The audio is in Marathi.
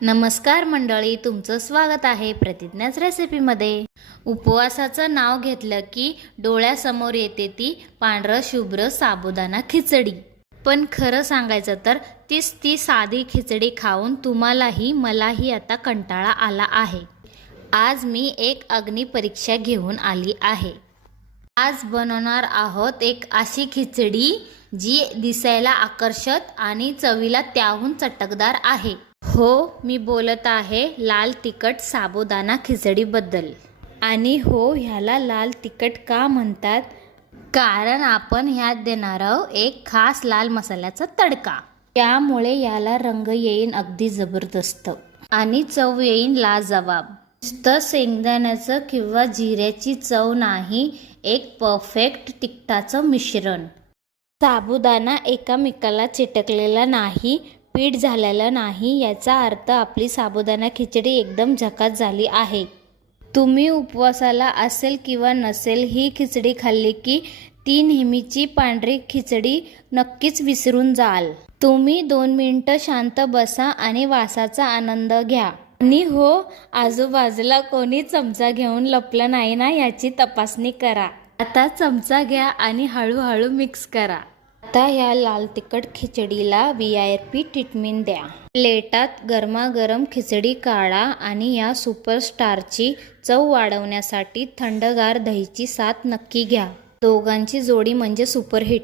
नमस्कार मंडळी, तुमचं स्वागत आहे प्रतिज्ञाच रेसिपीमध्ये। उपवासाचं नाव घेतलं की डोळ्यासमोर येते ती पांढरं शुभ्र साबुदाणा खिचडी। पण खरं सांगायचं तर ती साधी खिचडी खाऊन तुम्हालाही मलाही आता कंटाळा आला आहे। आज मी एक अग्निपरीक्षा घेऊन आली आहे। आज बनवणार आहोत एक अशी खिचडी जी दिसायला आकर्षक आणि चवीला त्याहून चटकदार आहे। हो, मी बोलत आहे लाल तिखट साबुदाणा खिचडीबद्दल। आणि हो, ह्याला लाल तिखट का म्हणतात? कारण आपण ह्यात देणार आहोत एक खास लाल मसाल्याचा तडका। त्यामुळे याला रंग येईन अगदी जबरदस्त आणि चव येईन लाजवाब। नुसतं शेंगदाण्याचं किंवा जिऱ्याची चव नाही, एक परफेक्ट तिखटाचं मिश्रण। साबुदाणा एकामेकाला चिटकलेला नाही, पीठ झालेलं नाही, याचा अर्थ आपली साबुदाणा खिचडी एकदम झकास झाली आहे। तुम्ही उपवासाला असेल किंवा नसेल ही खिचडी खाल्ली की ती नेहमीची पांढरी खिचडी नक्कीच विसरून जाल। तुम्ही 2 मिनिटं शांत बसा आणि वासाचा आनंद घ्या। आणि हो, आजूबाजूला कोणी चमचा घेऊन लपलं नाही ना याची तपासणी करा। आता चमचा घ्या आणि हळूहळू मिक्स करा। आता या लाल तिखट खिचडीला VIP ट्रीटमेंट द्या। प्लेटात गरमागरम खिचडी काढा आणि या सुपरस्टारची चव वाढवण्यासाठी थंडगार दहीची साथ नक्की घ्या। दोघांची जोडी म्हणजे सुपरहिट।